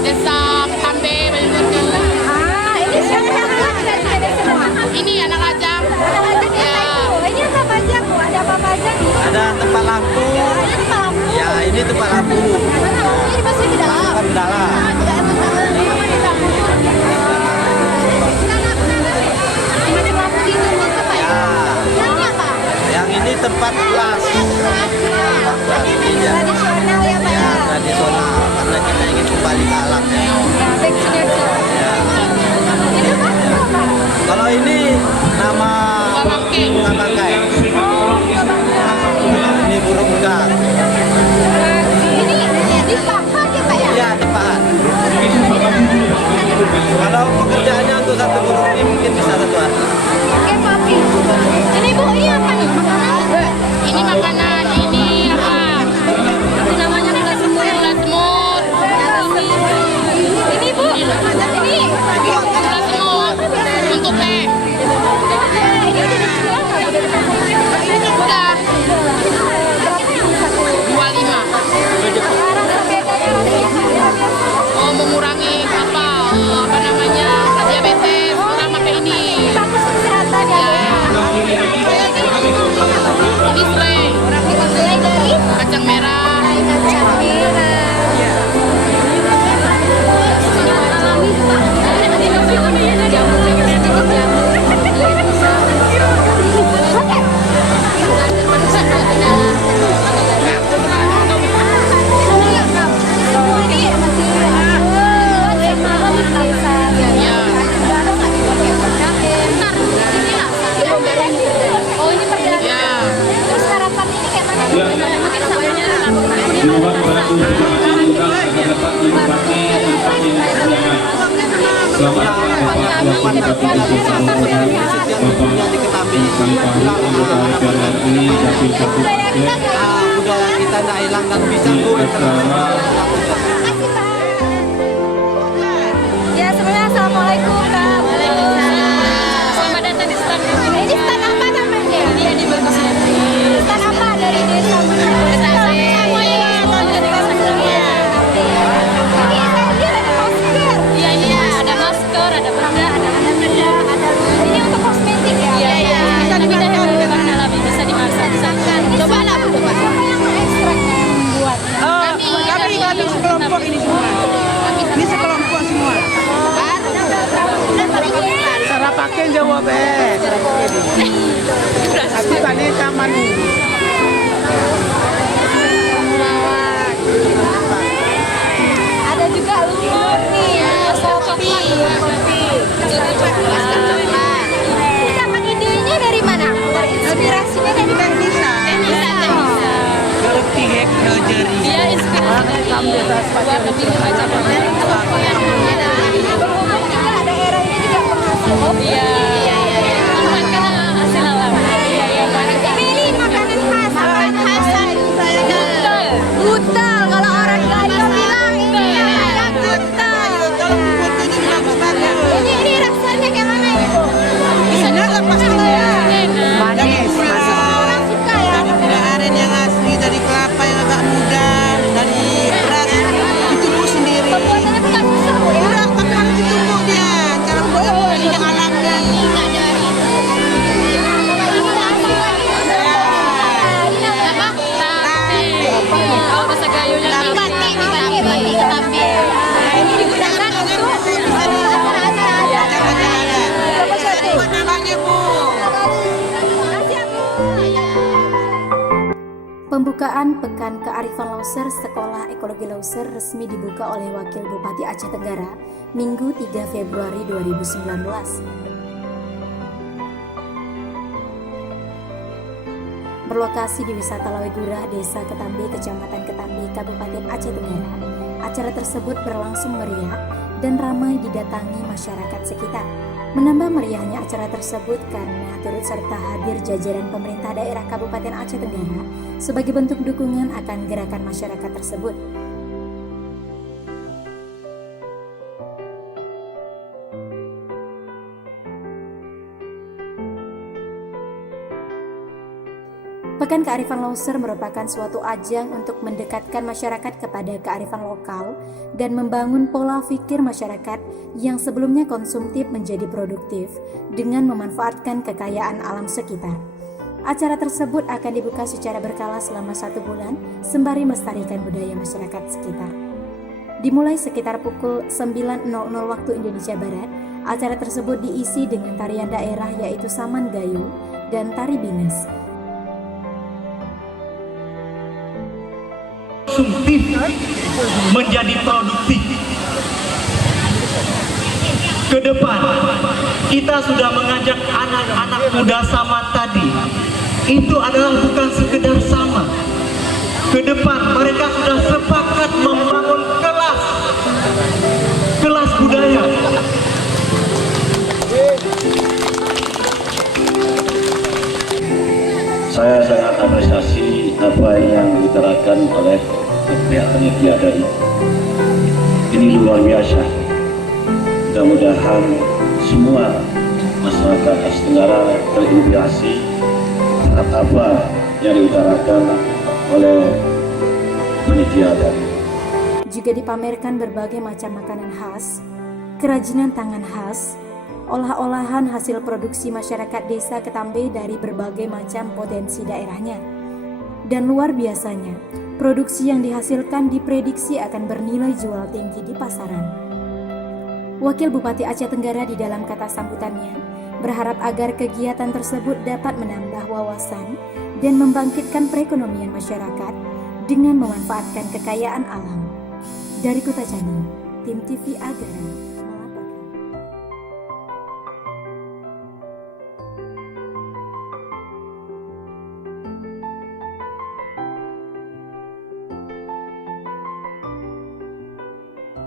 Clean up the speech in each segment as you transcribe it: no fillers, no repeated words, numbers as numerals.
Desa Ketambe, Banyuwangi. Ini siapa yang buat dari ada semua? Ini anak ajang. Anak ajak desa itu. Ini apa aja Bu? Ada apa aja nih? Ada tempat lampu. Ini tempat lampu. Ya, ini tempat lampu. Mana lampunya dimasukin ke dalam? Masukkan ke dalam. Macam lampu gitu buat apa ya? Ini apa? Yang ini tempat kelas. Tradisional ya Pak ya? Tradisional. Karena kita ingin kembali ke alamnya. Back to nature. Ya. Itu Pak? Apa? Kalau ini nama bunga bangkai. Ini burung megang. Ini dipahat ya Pak ya? Iya, dipahat. Kalau pekerjaannya untuk satu burung ini mungkin bisa satu hari. Oke papi. Ini Bu, ini apa nih? Makanan? Ini makanan, ini apa? Itu namanya gelas semut. Gelas semut. Ini Bu, ini Gelas semut untuk teh. ini udah dijual nggak? Udah dipakai? Udah. 25. Sekarang bedanya rasanya biasa. Oh, mengurangi apa namanya diabetes, kurang pakai ini. Bagus kesehatan ya. Ini serai, Mulai dari kacang merah. kacang merah. Oh ini perdana. Ya. Terus harapan ini kayak mana? Mungkin samanya Dibuat bantu jemaah agar dapat menikmati tempat yang disediakan. Selamat datang di Bapak Di Ketambe. anggota DPR RI Dapil Kabupaten Budaya kita tidak hilang dan bisa di turun acara Ya sebenarnya assalamualaikum Kak. Selamat datang di stand. Ini stand apa namanya? Iya, di bagus ya. Stand apa dari desa mana? Ini saya lihat ada masker. Iya, iya, ada masker, ada benda, ada Ini untuk kosmetik ya? Iya, iya. Bisa dipindahkan ke mana lagi, bisa dimasak. Coba lah, coba. Siapa yang ekstraknya yang membuat? Kami sekelompok ini semua. Ini sekelompok semua. Cara pakai Jawa be. Tapi tadi taman. Ada juga lumut nih, kopi. Ini dapat idenya dari mana? Inspirasinya dari mana? Tihek jeri. Dia inspirasi dari luar negeri macam Berhubung juga daerah ini juga penghasil. Iya, iya, iya. Karena hasil alam. Iya, iya. Ini makanan khas, makanan khas. Butal, kalau orang Gayo bilang ini namanya butal. Ini rasanya kayak mana ini Bu? Enak lah pastinya. Manis. Orang suka ya. Gula aren yang asli dari kelapa yang agak muda, dari beras ditumbuk sendiri. Pembuatannya bukan susah Bu ya. Udah kapan ditumbuk dia? Cara buatnya bukan yang alami. Kalau bahasa Gayonya Ini digunakan untuk Buat namanya Bu. Pembukaan Pekan Kearifan Lauser Sekolah Ekologi Lauser resmi dibuka oleh Wakil Bupati Aceh Tenggara Minggu 3 Februari 2019. Berlokasi di Wisata Lawegura, Desa Ketambe, Kecamatan Ketambe, Kabupaten Aceh Tenggara, acara tersebut berlangsung meriah dan ramai didatangi masyarakat sekitar. Menambah meriahnya acara tersebut karena turut serta hadir jajaran pemerintah daerah Kabupaten Aceh Tenggara sebagai bentuk dukungan akan gerakan masyarakat tersebut. Pekan Kearifan Lauser merupakan suatu ajang untuk mendekatkan masyarakat kepada kearifan lokal dan membangun pola pikir masyarakat yang sebelumnya konsumtif menjadi produktif dengan memanfaatkan kekayaan alam sekitar. Acara tersebut akan dibuka secara berkala selama 1 bulan sembari melestarikan budaya masyarakat sekitar. Dimulai sekitar pukul 9.00 waktu Indonesia Barat, acara tersebut diisi dengan tarian daerah yaitu Saman Gayo dan Tari Binges. Konsumtif menjadi produktif. Ke depan kita sudah mengajak anak-anak muda Saman tadi. Itu adalah bukan sekedar sama. Ke depan mereka sudah sepakat membangun kelas budaya. Saya sangat apresiasi apa yang diutarakan oleh pihak panitia tadi. Ini luar biasa. Mudah-mudahan semua masyarakat Asia Tenggara terinspirasi terhadap apa yang diutarakan oleh panitia tadi. Juga dipamerkan berbagai macam makanan khas, kerajinan tangan khas, olah-olahan hasil produksi masyarakat Desa Ketambe dari berbagai macam potensi daerahnya. Dan luar biasanya, produksi yang dihasilkan diprediksi akan bernilai jual tinggi di pasaran. Wakil Bupati Aceh Tenggara di dalam kata sambutannya berharap agar kegiatan tersebut dapat menambah wawasan dan membangkitkan perekonomian masyarakat dengan memanfaatkan kekayaan alam. Dari Kota Cani, Tim TV Agara melaporkan.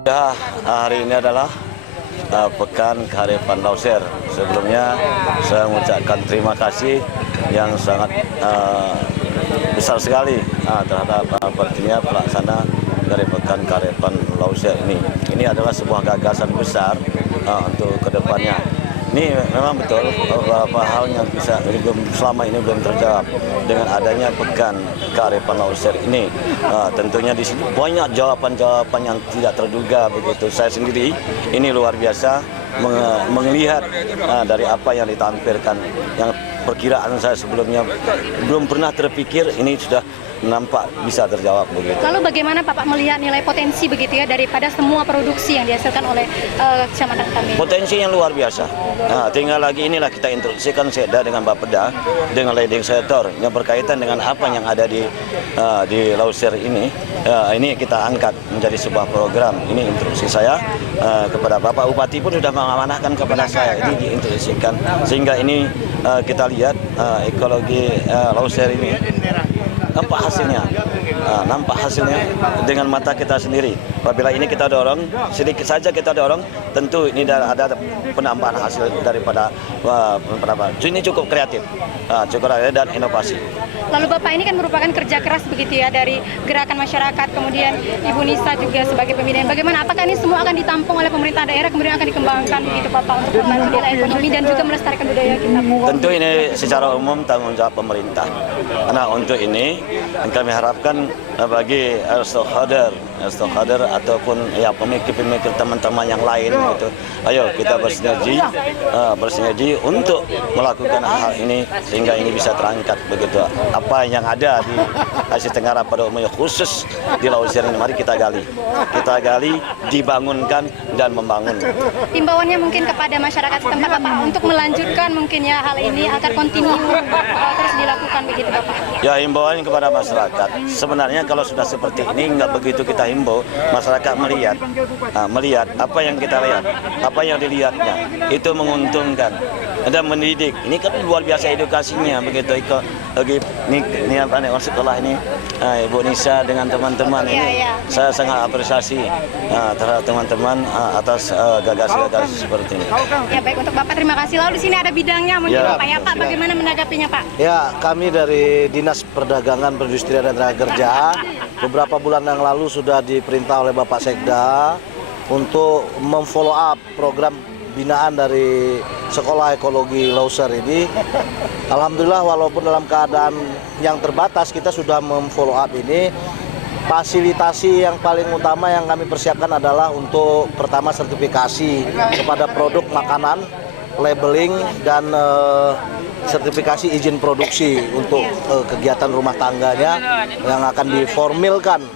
Ya, hari ini adalah Pekan Kearifan Lauser. Sebelumnya saya mengucapkan terima kasih yang sangat besar sekali terhadap partinya pelaksana dari Pekan Kearifan Lauser ini. Ini adalah sebuah gagasan besar untuk kedepannya. Ini memang betul beberapa hal yang selama ini belum terjawab dengan adanya Pekan Kearifan Lauser ini. Tentunya di sini banyak jawaban-jawaban yang tidak terduga begitu. Saya sendiri ini luar biasa melihat dari apa yang ditampilkan, yang perkiraan saya sebelumnya belum pernah terpikir ini sudah nampak bisa terjawab begitu. Lalu bagaimana Bapak melihat nilai potensi begitu ya daripada semua produksi yang dihasilkan oleh Kecamatan Ketambe? Potensinya luar biasa. Tinggal lagi inilah kita instruksikan Sekda dengan Bapeda dengan leading sektor yang berkaitan dengan apa yang ada di Lauser ini. Ini kita angkat menjadi sebuah program. Ini instruksi saya kepada Bapak Bupati pun sudah mengamanahkan kepada saya. Ini diinstruksikan sehingga ini kita lihat ekologi Lauser ini. Nampak hasilnya dengan mata kita sendiri. Apabila ini kita dorong, sedikit saja kita dorong, tentu ini ada penambahan hasil daripada ini cukup kreatif, dan inovasi. Lalu Bapak ini kan merupakan kerja keras begitu ya dari gerakan masyarakat, kemudian Ibu Nisa juga sebagai pembinaan. Bagaimana apakah ini semua akan ditampung oleh pemerintah daerah kemudian akan dikembangkan begitu Bapak untuk membantu nilai ekonomi dan juga melestarikan budaya kita? Tentu ini secara umum tanggung jawab pemerintah. Nah untuk ini kami harapkan bagi stakeholder ataupun ya pemikir-pemikir teman-teman yang lain gitu. Ayo kita bersinergi untuk melakukan hal ini sehingga ini bisa terangkat begitu. Apa yang ada di Asia Tenggara pada umumnya khusus di Lauser ini mari kita gali, dibangunkan dan membangun. Himbauannya mungkin kepada masyarakat setempat Bapak untuk melanjutkan mungkin ya hal ini agar kontinu terus dilakukan begitu Bapak. Ya himbauan kepada masyarakat. Sebenarnya kalau sudah seperti ini nggak begitu kita himbau, masyarakat melihat apa yang kita lihat, apa yang dilihatnya itu menguntungkan dan mendidik. Ini kan luar biasa edukasinya begitu. Ini apa nih sekolah ini Ibu Nisa dengan teman-teman ini saya sangat apresiasi terhadap teman-teman atas gagasan seperti ini. Ya baik, untuk Bapak terima kasih. Lalu di sini ada bidangnya mungkin Bapak ya Pak, bagaimana menanggapinya Pak? Ya, kami dari Dinas Perdagangan, Perindustrian dan Tenaga Kerja beberapa bulan yang lalu sudah diperintah oleh Bapak Sekda untuk memfollow up program binaan dari Sekolah Ekologi Lauser ini. Alhamdulillah walaupun dalam keadaan yang terbatas kita sudah memfollow up ini. Fasilitasi yang paling utama yang kami persiapkan adalah untuk pertama sertifikasi kepada produk makanan, labeling dan sertifikasi izin produksi untuk kegiatan rumah tangganya yang akan diformilkan.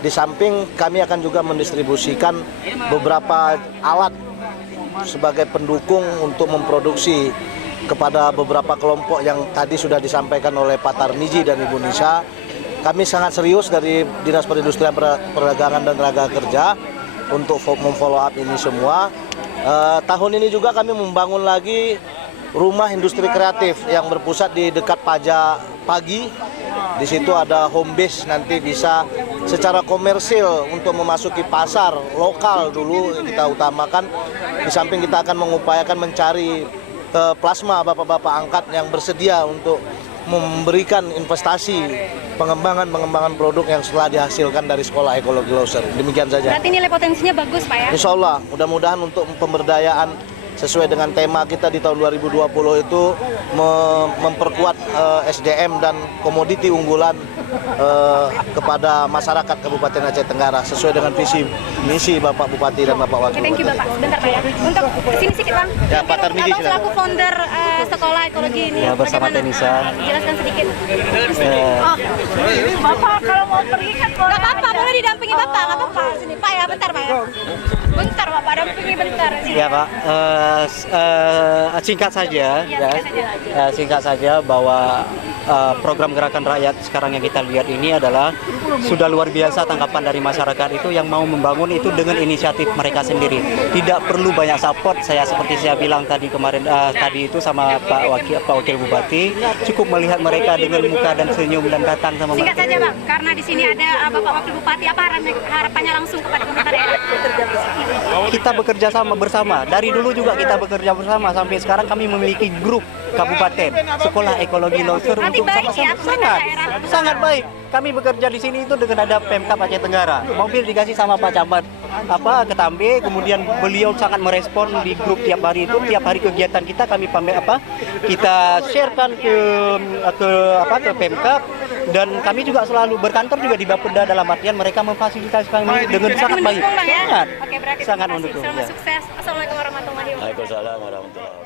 Di samping kami akan juga mendistribusikan beberapa alat sebagai pendukung untuk memproduksi kepada beberapa kelompok yang tadi sudah disampaikan oleh Pak Tarmizi dan Ibu Nisa. Kami sangat serius dari Dinas Perindustrian Perdagangan dan Tenaga Kerja untuk memfollow up ini semua. Tahun ini juga kami membangun lagi rumah industri kreatif yang berpusat di dekat Pajak Pagi. Di situ ada home base, nanti bisa secara komersil untuk memasuki pasar lokal dulu kita utamakan. Di samping kita akan mengupayakan mencari plasma bapak-bapak angkat yang bersedia untuk memberikan investasi pengembangan produk yang setelah dihasilkan dari Sekolah Ekologi Lauser. Demikian saja. Berarti nilai potensinya bagus Pak ya? Insya Allah, mudah-mudahan untuk pemberdayaan sesuai dengan tema kita di tahun 2020 itu memperkuat SDM dan komoditi unggulan kepada masyarakat Kabupaten Aceh Tenggara sesuai dengan visi misi Bapak Bupati dan Bapak Wakil Bupati. Thank you Bapak. Sebentar Pak ya. Untuk sini sedikit Bang. Ya, Pak Tarmizi, Abang selaku founder Sekolah Ekologi ini. Ya, bersama Tenisa. Jelaskan sedikit. Bapak kalau mau pergi kan boleh. Gak apa-apa, boleh didampingi Bapak. Gak apa-apa. Sini Pak ya, bentar Pak ya. Bentar Bapak, dampingi bentar. Sini. Ya Pak, singkat saja, singkat saja bahwa program gerakan rakyat sekarang yang kita lihat ini adalah sudah luar biasa tanggapan dari masyarakat itu yang mau membangun itu dengan inisiatif mereka sendiri. Tidak perlu banyak support. Saya seperti saya bilang tadi kemarin tadi itu sama Pak Wakil Bupati, cukup melihat mereka dengan muka dan senyum dan datang sama Singkat mereka. saja Bang, karena di sini ada Bapak Wakil Bupati, apa harapannya langsung kepada pemerintah daerah? Kita bekerja sama bersama. Dari dulu juga kita bekerja bersama sampai sekarang kami memiliki grup kabupaten Sekolah Ekologi Lauser untuk sama-sama sangat baik. Kami bekerja di sini itu dengan ada Pemkab Aceh Tenggara. Mobil dikasih sama Pak Camat Ketambe, kemudian beliau sangat merespon di grup tiap hari itu, tiap hari kegiatan kita kami kita sharekan ke Pemkab, dan kami juga selalu berkantor juga di Bapeda, dalam artian mereka memfasilitasi kami dengan sangat baik. Mendukung, Bang, ya? Sangat. Oke, berarti Sangat terima kasih. mendukung, Selamat ya. sukses. Assalamualaikum warahmatullahi wabarakatuh. Waalaikumsalam warahmatullahi wabarakatuh.